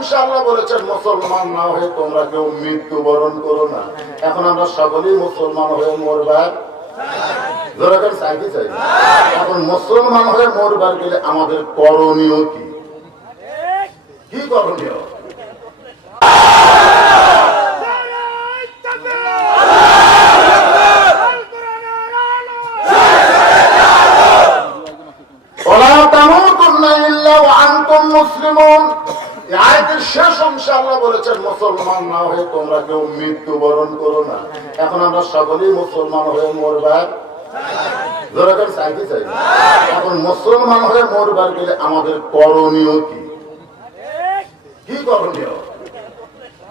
ইনশাআল্লাহ বলেছেন মুসলমান না হয়ে তোমরা কেউ মৃত্যুবরণ করো না। এখন আমরা সকলেই মুসলমান হয়ে মরবার চাই। এখন মুসলমান হয়ে মরবার গেলে আমাদের করণীয় কি? কি করণীয়? শেষ অংশ আল্লাহ বলেছেন মুসলমান না হয়ে তোমরা কেউ মৃত্যুবরণ করো না। এখন আমরা সকলেই মুসলমান হয়ে মরবার চাই। এখন মুসলমান হয়ে মরবার গেলে আমাদের করণীয় কি? কি করণীয়?